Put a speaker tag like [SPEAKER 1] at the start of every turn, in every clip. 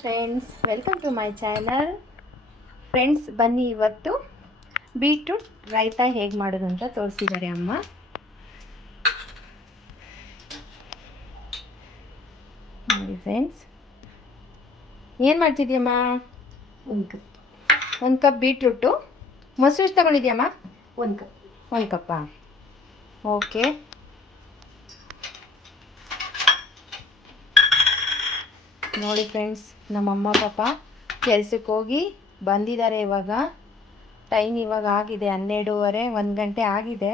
[SPEAKER 1] Friends welcome to my channel friends ಬನ್ನಿ ಇವತ್ತು beetroot ರೈತ ಹೇಗೆ ಮಾಡೋದು ಅಂತ ತೋರಿಸಿದ್ದಾರೆ ಅಮ್ಮ. ನೋಡಿ ಫ್ರೆಂಡ್ಸ್ ಏನು ಮಾಡ್ತಿದ್ಯಮ್ಮ?
[SPEAKER 2] ಒಂದು ಕಪ್
[SPEAKER 1] ಒಂದು ಕಪ್ ಬೀಟ್ರೂಟು ಮೊಸರು ಎಷ್ಟು ತಗೊಂಡಿದ್ಯಮ್ಮ?
[SPEAKER 2] ಒಂದು ಕಪ್
[SPEAKER 1] ಒಂದು ಕಪ್ಪಾ ಓಕೆ ನೋಡಿ ಫ್ರೆಂಡ್ಸ್ ನಮ್ಮ ಅಮ್ಮ ಪಾಪ ಕೆಲ್ಸಕ್ಕೆ ಹೋಗಿ ಬಂದಿದ್ದಾರೆ ಇವಾಗ. ಟೈಮ್ ಇವಾಗ ಆಗಿದೆ, ಹನ್ನೆರಡೂವರೆ, ಒಂದು ಗಂಟೆ ಆಗಿದೆ.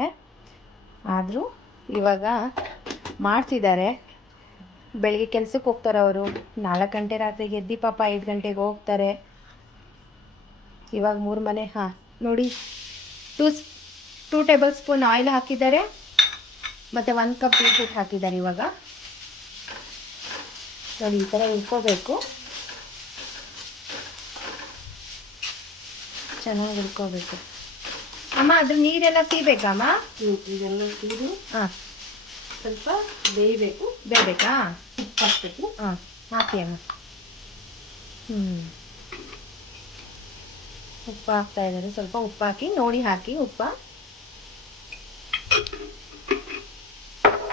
[SPEAKER 1] ಆದರೂ ಇವಾಗ ಮಾಡ್ತಿದ್ದಾರೆ. ಬೆಳಿಗ್ಗೆ ಕೆಲ್ಸಕ್ಕೆ ಹೋಗ್ತಾರೆ ಅವರು. ನಾಲ್ಕು ಗಂಟೆ ರಾತ್ರಿಗೆ ಎದ್ದು ಪಾಪ ಐದು ಗಂಟೆಗೆ ಹೋಗ್ತಾರೆ. ಇವಾಗ ಮೂರು ಮನೆ, ಹಾಂ, ನೋಡಿ. Two two tablespoon oil ಹಾಕಿದ್ದಾರೆ. ಮತ್ತು ಒಂದು ಕಪ್ ಬೀಟ್ರೂಟ್ ಹಾಕಿದ್ದಾರೆ ಇವಾಗ. ನೋಡಿ ಈ ಥರ ಹುರ್ಕೋಬೇಕು. ಚೆನ್ನಾಗಿ ಹುರ್ಕೋಬೇಕು. ಅಮ್ಮ ಅದ್ರ ನೀರೆಲ್ಲ ಸೀಬೇಕಮ್ಮ
[SPEAKER 2] ಇದೆಲ್ಲ ತಿಂದು
[SPEAKER 1] ಹಾಂ.
[SPEAKER 2] ಸ್ವಲ್ಪ ಬೇಯಬೇಕು.
[SPEAKER 1] ಬೇಯಬೇಕಾ?
[SPEAKER 2] ಉಪ್ಪು ಹಾಕ್ಬೇಕು
[SPEAKER 1] ಹಾಂ ಹಾಕಿ ಅಮ್ಮ. ಹ್ಞೂ ಉಪ್ಪು ಹಾಕ್ತಾ ಇದ್ದಾರೆ. ಸ್ವಲ್ಪ ಉಪ್ಪು ಹಾಕಿ ನೋಡಿ ಹಾಕಿ ಉಪ್ಪು.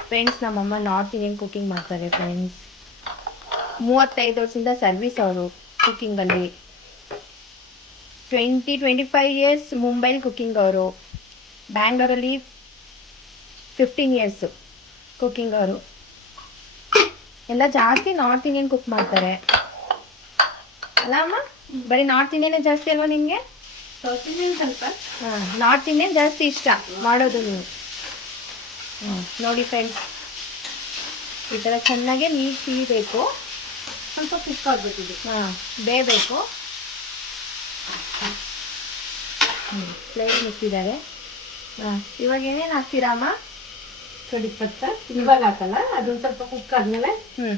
[SPEAKER 1] ಫ್ರೆಂಡ್ಸ್ ನಮ್ಮಮ್ಮ ನಾರ್ತ್ ಇಂಡಿಯನ್ ಕುಕಿಂಗ್ ಮಾಡ್ತಾರೆ ಫ್ರೆಂಡ್ಸ್ ಮೂವತ್ತೈದು ವರ್ಷದಿಂದ ಸರ್ವಿಸ್ ಅವರು ಕುಕ್ಕಿಂಗಲ್ಲಿ ಟ್ವೆಂಟಿ ಟ್ವೆಂಟಿ ಫೈವ್ ಇಯರ್ಸ್ ಮುಂಬೈಲಿ ಕುಕ್ಕಿಂಗ್ ಅವರು. ಬ್ಯಾಂಗ್ಳೂರಲ್ಲಿ ಫಿಫ್ಟೀನ್ ಇಯರ್ಸು ಕುಕ್ಕಿಂಗ್ ಅವರು. ಎಲ್ಲ ಜಾಸ್ತಿ ನಾರ್ತ್ ಇಂಡಿಯನ್ ಕುಕ್ ಮಾಡ್ತಾರೆ. ಅಲ್ಲಮ್ಮ ಬರೀ ನಾರ್ತ್ ಇಂಡಿಯನ್ನೇ ಜಾಸ್ತಿ ಅಲ್ವಾ ನಿಮಗೆ?
[SPEAKER 2] ಸ್ವಲ್ಪ ಸ್ವಲ್ಪ.
[SPEAKER 1] ಹಾಂ ನಾರ್ತ್ ಇಂಡಿಯನ್ ಜಾಸ್ತಿ ಇಷ್ಟ ಮಾಡೋದು ನೀವು. ಹ್ಞೂ ನೋಡಿ ಫ್ರೆಂಡ್ಸ್ ಈ ಥರ ಚೆನ್ನಾಗೆ ನೀರು ಸೀಬೇಕು
[SPEAKER 2] ಸ್ವಲ್ಪ ಕುಕ್ ಆಗಬೇಕು ಇದು
[SPEAKER 1] ಹಾಂ ಬೇಯಬೇಕು. ಪ್ಲೇಟ್ ಮುಚ್ಚಿದ್ದಾರೆ ಹಾಂ ಇವಾಗ ಏನೇನು ಹಾಕ್ತೀರಾ ಅಮ್ಮ?
[SPEAKER 2] ಕಡಿ ಪತ್ತ ಇವಾಗ ಹಾಕಲ್ಲ ಅದೊಂದು ಸ್ವಲ್ಪ ಕುಕ್ ಆದ್ಮೇಲೆ
[SPEAKER 1] ಹ್ಞೂ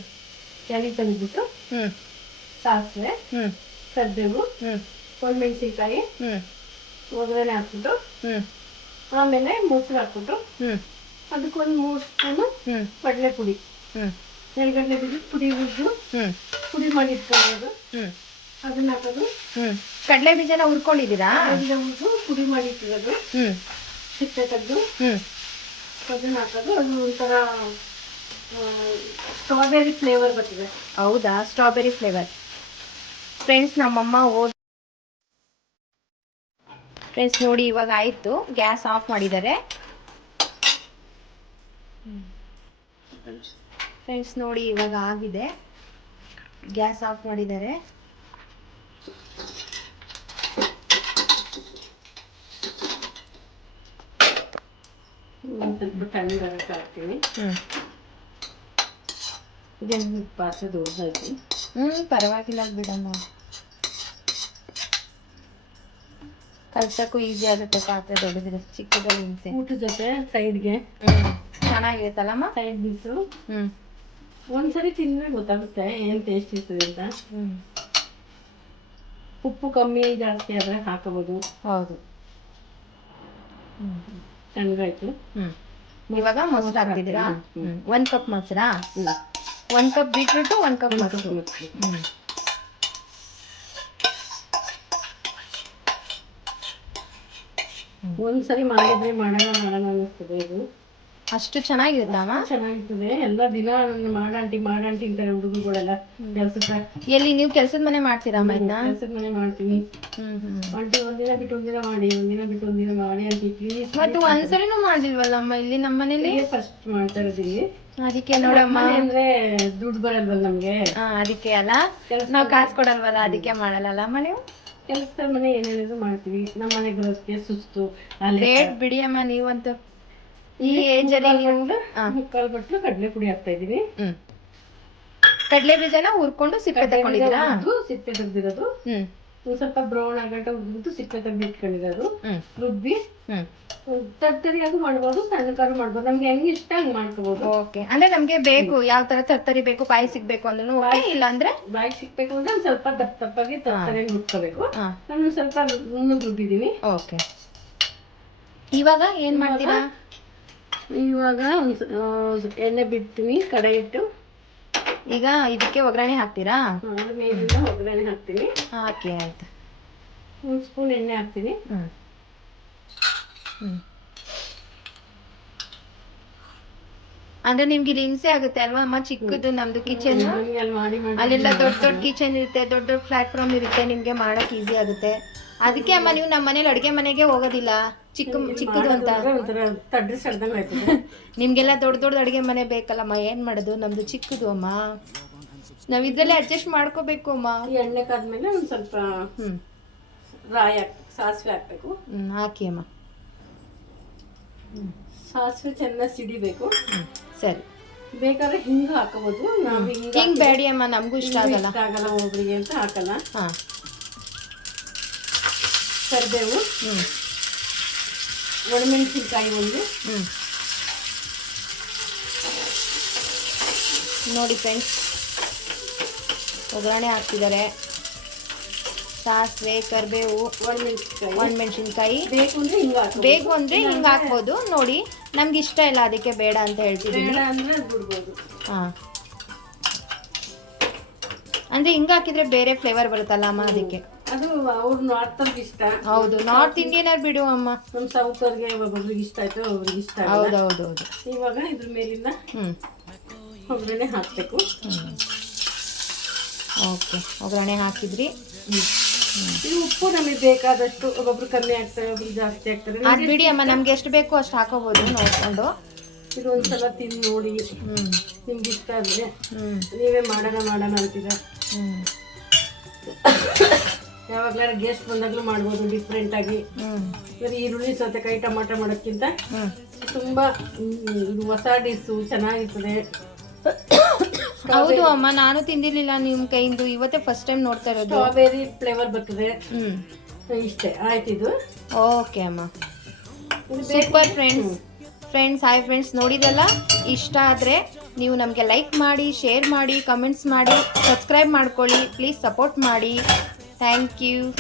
[SPEAKER 2] ಎಲೆ ತೆಗೆದ್ಬಿಟ್ಟು
[SPEAKER 1] ಹ್ಞೂ
[SPEAKER 2] ಸಾಸಿವೆ
[SPEAKER 1] ಹ್ಞೂ
[SPEAKER 2] ಕರ್ಬೇವು
[SPEAKER 1] ಹ್ಞೂ
[SPEAKER 2] ಒಣಮೆಣಸಿನ್ಕಾಯಿ
[SPEAKER 1] ಹ್ಞೂ
[SPEAKER 2] ಒಗ್ಗರಣೆ ಹಾಕ್ಬಿಟ್ಟು
[SPEAKER 1] ಹ್ಞೂ
[SPEAKER 2] ಆಮೇಲೆ ಮೊಸರು ಹಾಕ್ಬಿಟ್ಟು
[SPEAKER 1] ಹ್ಞೂ
[SPEAKER 2] ಅದಕ್ಕೊಂದು ಮೂರು ಸ್ಪೂನು
[SPEAKER 1] ಹ್ಞೂ
[SPEAKER 2] ಕಡಲೆ ಪುಡಿ
[SPEAKER 1] ಹ್ಞೂ
[SPEAKER 2] ನೆಲಗಡಲೆ ಬೀಜ ಪುಡಿ ಉಜ್ಜು
[SPEAKER 1] ಹ್ಞೂ.
[SPEAKER 2] ಪುಡಿ ಮಾಡಿ ಇಟ್ಕೊಳ್ಳೋದು.
[SPEAKER 1] ಹ್ಞೂ.
[SPEAKER 2] ಅದನ್ನ ಹಾಕೋದು.
[SPEAKER 1] ಹ್ಞೂ. ಕಡಲೆ ಬೀಜನ ಹುರ್ಕೊಂಡಿದ್ದೀರಾ?
[SPEAKER 2] ಬೀಜ ಉಜ್ಜು ಪುಡಿ ಮಾಡಿ ಇಟ್ಟಿರೋದು.
[SPEAKER 1] ಹ್ಞೂ.
[SPEAKER 2] ಸಿಪ್ಪೆ ತೆಗೆದು
[SPEAKER 1] ಹ್ಞೂ.
[SPEAKER 2] ಅದನ್ನ ಹಾಕೋದು. ಅದು ಒಂಥರ ಸ್ಟ್ರಾಬೆರಿ ಫ್ಲೇವರ್ ಬರ್ತಿದೆ.
[SPEAKER 1] ಹೌದಾ? ಸ್ಟ್ರಾಬೆರಿ ಫ್ಲೇವರ್ ಫ್ರೆಂಡ್ಸ್ ನಮ್ಮಮ್ಮ ಓದ್ ಫ್ರೆಂಡ್ಸ್ ನೋಡಿ ಇವಾಗ ಆಯಿತು. ಗ್ಯಾಸ್ ಆಫ್ ಮಾಡಿದ್ದಾರೆ. ಫ್ರೆಂಡ್ಸ್ ನೋಡಿ ಇವಾಗ ಆಗಿದೆ. ಗ್ಯಾಸ್ ಆಫ್ ಮಾಡಿದ್ದಾರೆ. ಹ್ಞೂ ಪರವಾಗಿಲ್ಲ ಬಿಡಮ್ಮ. ಕಲ್ಸಕ್ಕೂ ಈಸಿ ಆಗುತ್ತೆ ಪಾತ್ರೆ ದೊಡ್ಡದಿರ ಚಿಕ್ಕದಲ್ಲಿ ಊಟದ
[SPEAKER 2] ಊಟ ಜೊತೆ ಸೈಡ್ಗೆ
[SPEAKER 1] ಚೆನ್ನಾಗಿರುತ್ತಲ್ಲಮ್ಮ?
[SPEAKER 2] ಸೈಡ್ ಬಿಟ್ಟು
[SPEAKER 1] ಹ್ಞೂ
[SPEAKER 2] ಒಂದ್ಸರಿ ತಿಂದ್ರೆ ಗೊತ್ತಾಗುತ್ತೆ ಏನು ಟೇಸ್ಟ್ ಇರ್ತದೆ ಅಂತ. ಉಪ್ಪು ಕಮ್ಮಿ ಜಾಸ್ತಿ ಆದರೆ ಹಾಕೋಬೋದು.
[SPEAKER 1] ಹೌದು.
[SPEAKER 2] ತಣ್ಣಗಾಯ್ತು
[SPEAKER 1] ಇವಾಗ ಮೊಸರು ಹಾಕ್ತಿದ್ದೀರಾ ಒಂದು ಕಪ್ ಮೊಸರಾ ಒಂದು ಕಪ್ ಬೀಟ್ರೂಟು ಒಂದು ಕಪ್ ಮೊಸರು ಹ್ಞೂ
[SPEAKER 2] ಒಂದ್ಸರಿ ಮಾಡಿದ್ರೆ ಮಾಡೋಣ ಮಾಡೋಣ ಅನ್ನಿಸ್ತದೆ ಇದು.
[SPEAKER 1] ಅಷ್ಟು ಚೆನ್ನಾಗಿರುತ್ತಮ್ಮ
[SPEAKER 2] ಚೆನ್ನಾಗಿರ್ತದೆ. ಎಲ್ಲ ದಿನ ಮಾಡಾಂಟಿ ಮಾಡಾಂಟಿ ಅಂತಾರೆ ಹುಡುಗರುಗಳೆಲ್ಲ. ಕೆಲ್ಸಕ್ಕೆ
[SPEAKER 1] ಎಲ್ಲಿ ನೀವು ಕೆಲಸದ ಮನೆ ಮಾಡ್ತೀರಮ್ಮ ಇದನ್ನ
[SPEAKER 2] ಕೆಲ್ಸದ ಮನೆ ಮಾಡ್ತೀನಿ. ಆಂಟಿ ಒಂದಿನ ಬಿಟ್ಟು ಒಂದಿನ ಮಾಡಿ ಒಂದಿನ ಬಿಟ್ಟು ಒಂದಿನ ಮಾಡಿ ಅಂತ ಪ್ಲೀಸ್
[SPEAKER 1] ಮತ್ತು ಒಂದ್ಸರಿನೂ ಮಾಡಿಲ್ವಲ್ಲಮ್ಮ ಇಲ್ಲಿ ನಮ್ಮ ಮನೇಲಿ?
[SPEAKER 2] ಫಸ್ಟ್ ಮಾಡ್ತಾ ಇದ್ದೀವಿ
[SPEAKER 1] ಅದಕ್ಕೆ ನೋಡಮ್ಮ.
[SPEAKER 2] ಅಂದ್ರೆ ದುಡ್ಡು ಬರಲ್ವಲ್ಲ ನಮ್ಗೆ?
[SPEAKER 1] ಅದಕ್ಕೆ ಅಲ್ಲ. ನಾವು ಕಾಸು ಕೊಡಲ್ವಲ್ಲ ಅದಕ್ಕೆ ಮಾಡಲ್ಲಮ್ಮ ನೀವು?
[SPEAKER 2] ಕೆಲಸದ ಮನೆ ಏನೇನಿದ್ರು ಮಾಡ್ತೀವಿ. ನಮ್ಮ ಮನೆಗೆ ಬರೋದಕ್ಕೆ ಸುಸ್ತು
[SPEAKER 1] ರೇಟ್ ಬಿಡಿ ಅಮ್ಮ ನೀವಂತೂ. ಈ.
[SPEAKER 2] ಮುಕ್ಕಾಲು ಬಟ್ಲು ಕಡಲೆ ಪುಡಿ ಹಾಕ್ತಾ ಇದೀವಿ.
[SPEAKER 1] ಹ್ಮ್. ಕಡಲೆ ಬೀಜನ ಹುರ್ಕೊಂಡು ಸಿಪ್ಪೆ ತಗೊಂಡಿದ್ದೀರಾ?
[SPEAKER 2] ಸಿಪ್ಪೆ ತೆಗ್ದಿರೋದು. ಒಂದ್ ಸ್ವಲ್ಪ ಬ್ರೌನ್ ಆಗಂಟ ಹುರಿದು ಸಿಪ್ಪೆ ತೆಗ್ದು ಇಟ್ಕೊಂಡಿರೋದು ರುಬ್ಬಿ.
[SPEAKER 1] ತರ್ತರಿ
[SPEAKER 2] ಅದು ಮಾಡ್ಬೋದು ಸಣ್ಣಕಾರು ಮಾಡ್ಬೋದು. ನಮ್ಗೆ ಹೆಂಗ್ ಇಷ್ಟ ಹಂಗ್ ಮಾಡ್ಕೋಬಹುದು
[SPEAKER 1] ಓಕೆ. ಅಂದ್ರೆ ನಮ್ಗೆ ಬೇಕು ಯಾವ ತರ ತರ್ತರಿ ಬೇಕು ಬಾಯಿ ಸಿಗ್ಬೇಕು ಅಂದ್ರೂ ಓಕೆ ಇಲ್ಲ ಅಂದ್ರೆ
[SPEAKER 2] ಬಾಯಿ ಸಿಗ್ಬೇಕು ಅಂದ್ರೆ ಒಂದ್ ಸ್ವಲ್ಪ ದಪ್ಪ ದಪ್ಪಾಗಿ ತರ್ತರಿ
[SPEAKER 1] ಮುಟ್ಕೋಬೇಕು
[SPEAKER 2] ನಾನು ಸ್ವಲ್ಪ ನುಣ್ಣಗೆ ರುಬ್ಬಿದೀನಿ.
[SPEAKER 1] ಓಕೆ. ಇವಾಗ ಏನ್ ಮಾಡ್ತೀರಾ?
[SPEAKER 2] ಇವಾಗ ಎಣ್ಣೆ ಬಿಡ್ತೀನಿ ಕಡೆ ಇಟ್ಟು
[SPEAKER 1] ಈಗ ಇದಕ್ಕೆ ಒಗ್ಗರಣೆ ಹಾಕ್ತೀರಾ?
[SPEAKER 2] ಮೇಲಿಂದ ಒಗ್ಗರಣೆ ಹಾಕ್ತೀನಿ.
[SPEAKER 1] ಹಾಕಿ ಆಯ್ತು.
[SPEAKER 2] ಒಂದು ಸ್ಪೂನ್ ಎಣ್ಣೆ ಹಾಕ್ತೀನಿ.
[SPEAKER 1] ಅಂದ್ರೆ ನಿಮ್ಗೆ ಇಲ್ಲಿ ಹಿಂಸೆ ಆಗುತ್ತೆ ಅಲ್ವಾ? ಅಮ್ಮ ಚಿಕ್ಕದು ನಮ್ದು ಕಿಚನ್ ಅಲ್ಲೆಲ್ಲ ದೊಡ್ಡ ದೊಡ್ಡ ಕಿಚನ್ ಇರುತ್ತೆ ದೊಡ್ಡ ದೊಡ್ಡ ಪ್ಲಾಟ್ಫಾರ್ಮ್ ಇರುತ್ತೆ ನಿಮ್ಗೆ ಮಾಡಕ್ ಈಸಿ ಆಗುತ್ತೆ. ಅದಕ್ಕೆ ಅಮ್ಮ ನೀವು ನಮ್ಮ ಮನೇಲಿ ಅಡುಗೆ ಮನೆಗೆ ಹೋಗೋದಿಲ್ಲ. ಚಿಕ್ಕ ಚಿಕ್ಕದು ಅಂತ. ನಿಮ್ಗೆಲ್ಲ ದೊಡ್ಡ ದೊಡ್ಡ ಅಡುಗೆ ಮನೆ ಬೇಕಲ್ಲಮ್ಮ ಏನು ಮಾಡೋದು? ನಮ್ದು ಚಿಕ್ಕದು ಅಮ್ಮ. ನಾವು ಇದರಲ್ಲೇ ಅಡ್ಜಸ್ಟ್ ಮಾಡ್ಕೋಬೇಕು ಅಮ್ಮ.
[SPEAKER 2] ಎಣ್ಣೆ ಕಾದ್ಮೇಲೆ ಒಂದು ಸ್ವಲ್ಪ
[SPEAKER 1] ರಾಯ
[SPEAKER 2] ರಾಯಿ ಹಾಕ್ ಸಾಸಿವೆ ಹಾಕ್ಬೇಕು.
[SPEAKER 1] ಹಾಕಿ ಅಮ್ಮ.
[SPEAKER 2] ಸಾಸಿವೆ ಚೆನ್ನಾಗಿ ಸಿಡಿಬೇಕು.
[SPEAKER 1] ಸರಿ.
[SPEAKER 2] ಬೇಕಾದ್ರೆ ಹಿಂಗ ಹಾಕೋಬಹುದು ನಾವು ಹಿಂಗ
[SPEAKER 1] ಬೇಡಿ ಅಮ್ಮ ನಮಗೂ ಇಷ್ಟ ಆಗಲ್ಲ.
[SPEAKER 2] ಆಗಲ್ಲ ಒಬ್ರಿಗೆ ಅಂತ ಹಾಕಲ್ಲ.
[SPEAKER 1] ಹಾ.
[SPEAKER 2] ಕರಿಬೇವು. ಒಣಮೆಣಸಿನಕಾಯಿ ಒಂದು.
[SPEAKER 1] ನೋಡಿ ಫ್ರೆಂಡ್ಸ್ ಒಗ್ಗರಣೆ ಹಾಕ್ತಿದ್ದಾರೆ. ಸಾಸಿವೆ ಕರಿಬೇವು
[SPEAKER 2] ಒಣಮೆಣಸಿನ್ಕಾಯಿ.
[SPEAKER 1] ಒಣಮೆಣಸಿನ್ಕಾಯಿ.
[SPEAKER 2] ಬೇಕು ಅಂದ್ರೆ ಹಿಂಗ ಹಾಕೋ
[SPEAKER 1] ಬೇಕು ಅಂದ್ರೆ ಹಿಂಗ್ ಹಾಕ್ಬೋದು. ನೋಡಿ ನಮ್ಗೆ ಇಷ್ಟ ಇಲ್ಲ ಅದಕ್ಕೆ ಬೇಡ ಅಂತ ಹೇಳ್ತಿದ್ದೀನಿ.
[SPEAKER 2] ಅಂದ್ರೆ ಅದ್ ಬಿಡ್ಬೋದು.
[SPEAKER 1] ಹಾ. ಅಂದ್ರೆ ಹಿಂಗ್ ಹಾಕಿದ್ರೆ ಬೇರೆ ಫ್ಲೇವರ್ ಬರುತ್ತಲ್ಲ ಅಮ್ಮ ಅದಕ್ಕೆ.
[SPEAKER 2] ಅದು ಅವ್ರು ನಾರ್ತ್ ಇಷ್ಟ.
[SPEAKER 1] ಹೌದು ನಾರ್ತ್ ಇಂಡಿಯನ್ ಬಿಡು ಅಮ್ಮ.
[SPEAKER 2] ನಮ್ಮ ಸೌತ್ ಅವ್ರಿಗೆ ಒಬ್ಬೊಬ್ರಿಗೆ ಇಷ್ಟ ಆಯ್ತು ಅವ್ರಿಗೆ ಇಷ್ಟ
[SPEAKER 1] ಹೌದು ಹೌದು ಹೌದು
[SPEAKER 2] ಇವಾಗ ಇದ್ರ ಮೇಲಿಂದ ಒಗ್ಗರಣೆ ಹಾಕ್ಬೇಕು.
[SPEAKER 1] ಓಕೆ ಒಗ್ಗರಣೆ ಹಾಕಿದ್ರಿ.
[SPEAKER 2] ಇದು ಉಪ್ಪು ನಮಗೆ ಬೇಕಾದಷ್ಟು ಒಬ್ಬೊಬ್ರು ಕಮ್ಮಿ ಆಗ್ತಾರೆ ಒಬ್ರು ಜಾಸ್ತಿ ಆಗ್ತಾರೆ.
[SPEAKER 1] ಅದು ಬಿಡಿ ಅಮ್ಮ ನಮ್ಗೆ ಎಷ್ಟು ಬೇಕೋ ಅಷ್ಟು ಹಾಕೋಬಹುದು ನೋಡ್ಕೊಂಡು.
[SPEAKER 2] ಇದು ಒಂದ್ಸಲ ತಿಂದು ನೋಡಿ.
[SPEAKER 1] ಹ್ಮ್.
[SPEAKER 2] ನಿಮ್ಗೆ ಇಷ್ಟ ಆದ್ರೆ ನೀವೇ ಮಾಡೋಣ ಮಾಡೋಣ ಅಂತೀರ?
[SPEAKER 1] ಹ್ಮ್.
[SPEAKER 2] ಯಾವಾಗ್ಲಾರ ಗೆಸ್ಟ್ ಬಂದಾಗ್ಲೂ ಮಾಡ್ಬೋದು ಡಿಫ್ರೆಂಟ್ ಆಗಿ.
[SPEAKER 1] ಹ್ಮ್.
[SPEAKER 2] ಬರೀ ಈರುಳ್ಳಿ ಸೌತೆಕಾಯಿ ಟಮಾಟ ಮಾಡೋಕ್ಕಿಂತ ತುಂಬಾ ಇದು ಹೊಸ ಡಿಸ್ಸು ಚೆನ್ನಾಗಿರ್ತದೆ.
[SPEAKER 1] ಹೌದು ಅಮ್ಮ ನಾನು ತಿಂದಿರ್ಲಿಲ್ಲ ನಿಮ್ ಕೈಯಿಂದ. ಇವತ್ತೇ ಫಸ್ಟ್ ಟೈಮ್ ನೋಡ್ತಾ ಇರೋದು.
[SPEAKER 2] ಸ್ಟ್ರಾಬೆರಿ ಫ್ಲೇವರ್ ಬರ್ತದೆ. ಇಷ್ಟೇ. ಆಯ್ತಿದು
[SPEAKER 1] ಓಕೆ ಅಮ್ಮ. Super friends friends hi friends ನೋಡಿದಲ್ಲ ಇಷ್ಟ ಆದರೆ ನೀವು ನಮಗೆ ಲೈಕ್ ಮಾಡಿ ಶೇರ್ ಮಾಡಿ ಕಮೆಂಟ್ಸ್ ಮಾಡಿ ಸಬ್ಸ್ಕ್ರೈಬ್ ಮಾಡ್ಕೊಳ್ಳಿ. ಪ್ಲೀಸ್ ಸಪೋರ್ಟ್ ಮಾಡಿ. Thank you.